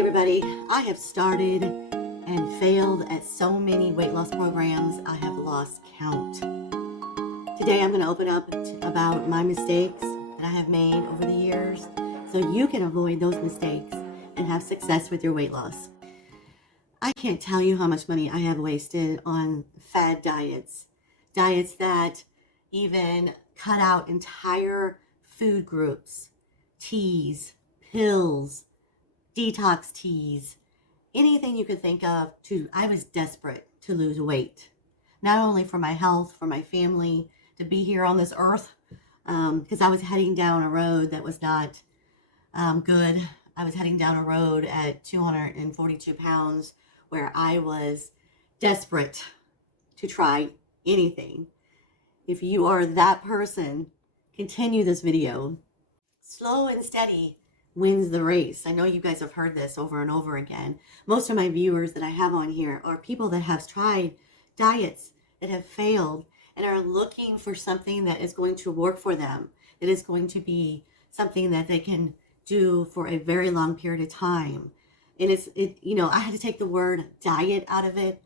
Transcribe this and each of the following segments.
everybody, I have started and failed at so many weight loss programs, I have lost count. Today I'm going to open up about my mistakes that I have made over the years so you can avoid those mistakes and have success with your weight loss. I can't tell you how much money I have wasted on fad diets that even cut out entire food groups, teas, pills, detox teas, anything you could think of. I was desperate to lose weight, not only for my health, for my family, to be here on this earth, because I was heading down a road that was not good. I was heading down a road at 242 pounds where I was desperate to try anything. If you are that person, continue this video. Slow and steady wins the race. I know you guys have heard this over and over again. Most of my viewers that I have on here are people that have tried diets that have failed and are looking for something that is going to work for them, that is going to be something that they can do for a very long period of time. And I had to take the word diet out of it.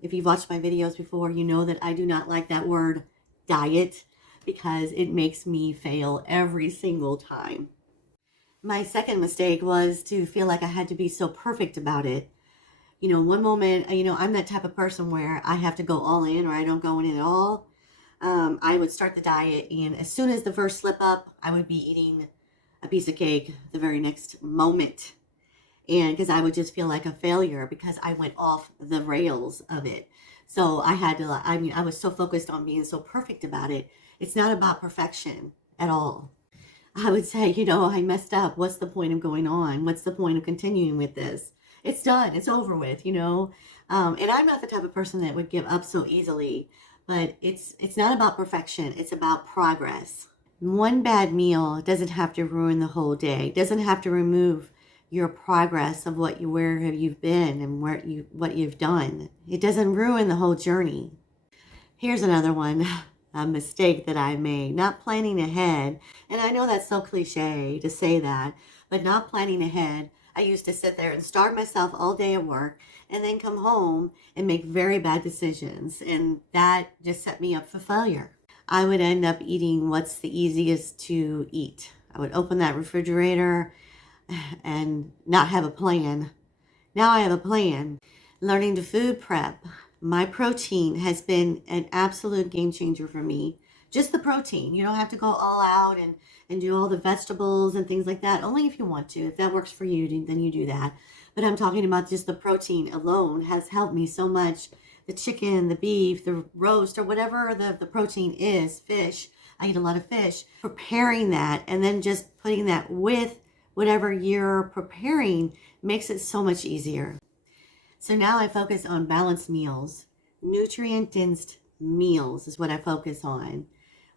If you've watched my videos before, you know that I do not like that word diet because it makes me fail every single time. My second mistake was to feel like I had to be so perfect about it. One moment, I'm that type of person where I have to go all in or I don't go in at all. I would start the diet, and as soon as the first slip up, I would be eating a piece of cake the very next moment. And because I would just feel like a failure because I went off the rails of it. So I had to, I was so focused on being so perfect about it. It's not about perfection at all. I would say, I messed up. What's the point of going on? What's the point of continuing with this? It's done. It's over with, And I'm not the type of person that would give up so easily, but it's not about perfection. It's about progress. One bad meal doesn't have to ruin the whole day. It doesn't have to remove your progress of where you've been and what you've done. It doesn't ruin the whole journey. Here's another one. A mistake that I made, not planning ahead. And I know that's so cliche to say that, but not planning ahead. I used to sit there and starve myself all day at work and then come home and make very bad decisions. And that just set me up for failure. I would end up eating what's the easiest to eat. I would open that refrigerator and not have a plan. Now I have a plan. Learning to food prep. My protein has been an absolute game changer for me. Just the protein. You don't have to go all out and do all the vegetables and things like that. Only if you want to. If that works for you, then you do that. But I'm talking about just the protein alone has helped me so much. The chicken, the beef, the roast, or whatever the protein is, fish. I eat a lot of fish. Preparing that and then just putting that with whatever you're preparing makes it so much easier. So now I focus on balanced meals. Nutrient-dense meals is what I focus on.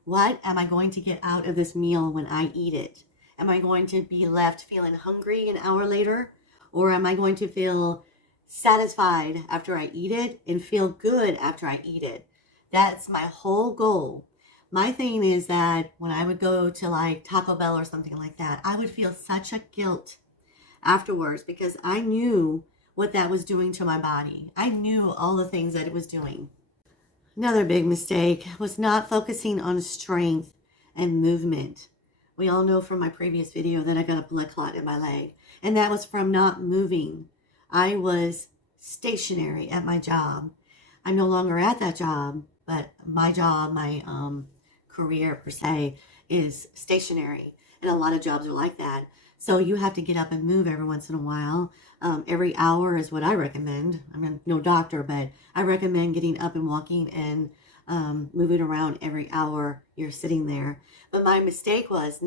What am I going to get out of this meal when I eat it? Am I going to be left feeling hungry an hour later? Or am I going to feel satisfied after I eat it and feel good after I eat it? That's my whole goal. My thing is that when I would go to like Taco Bell or something like that, I would feel such a guilt afterwards because I knew what that was doing to my body. I knew all the things that it was doing. Another big mistake was not focusing on strength and movement. We all know from my previous video that I got a blood clot in my leg, and that was from not moving. I was stationary at my job. I'm no longer at that job, but my job, my career per se, is stationary, and a lot of jobs are like that. So you have to get up and move every once in a while. Every hour is what I recommend. I'm no doctor, but I recommend getting up and walking and moving around every hour you're sitting there. But my mistake was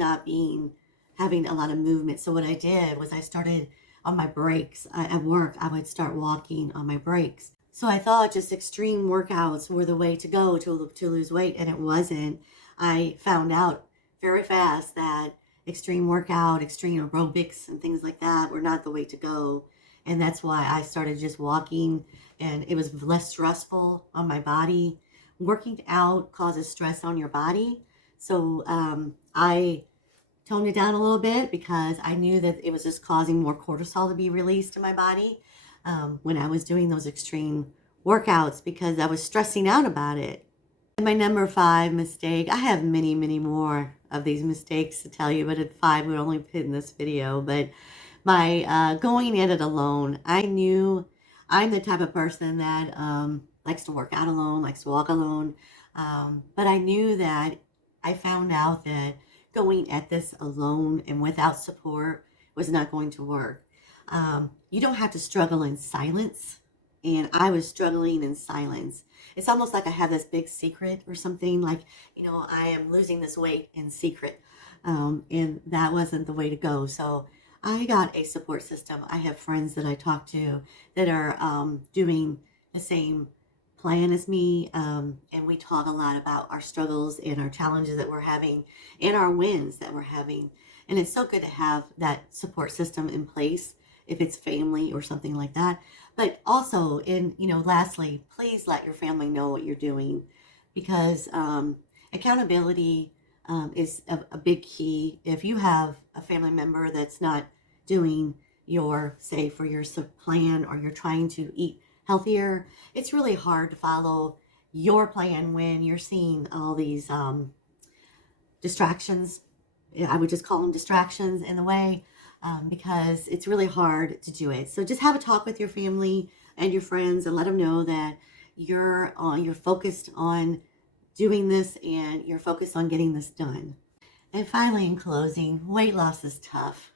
having a lot of movement. So what I did was I started on my breaks. At work, I would start walking on my breaks. So I thought just extreme workouts were the way to go to lose weight, and it wasn't. I found out very fast that extreme workout, extreme aerobics, and things like that were not the way to go. And that's why I started just walking, and it was less stressful on my body. Working out causes stress on your body. So I toned it down a little bit because I knew that it was just causing more cortisol to be released in my body when I was doing those extreme workouts because I was stressing out about it. And my number 5 mistake, I have many, many more of these mistakes to tell you, but at 5 would only fit in this video. But my going at it alone, I knew I'm the type of person that likes to work out alone, likes to walk alone. But I knew that I found out that going at this alone and without support was not going to work. You don't have to struggle in silence. And I was struggling in silence. It's almost like I have this big secret or something, like, I am losing this weight in secret. And that wasn't the way to go. So I got a support system. I have friends that I talk to that are doing the same plan as me. And we talk a lot about our struggles and our challenges that we're having and our wins that we're having. And it's so good to have that support system in place if it's family or something like that. But also, lastly, please let your family know what you're doing because accountability is a big key. If you have a family member that's not doing your plan, or you're trying to eat healthier, it's really hard to follow your plan when you're seeing all these distractions. I would just call them distractions in the way. Because it's really hard to do it. So just have a talk with your family and your friends and let them know that you're focused on doing this and you're focused on getting this done. And finally, in closing, weight loss is tough.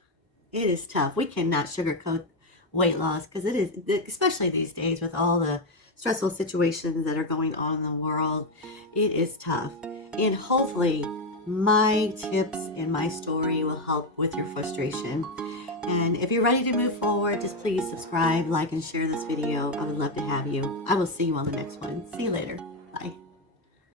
It is tough. We cannot sugarcoat weight loss because it is, especially these days with all the stressful situations that are going on in the world. It is tough. And hopefully my tips and my story will help with your frustration. And if you're ready to move forward, just please subscribe, like, and share this video. I would love to have you. I will see you on the next one. See you later. Bye.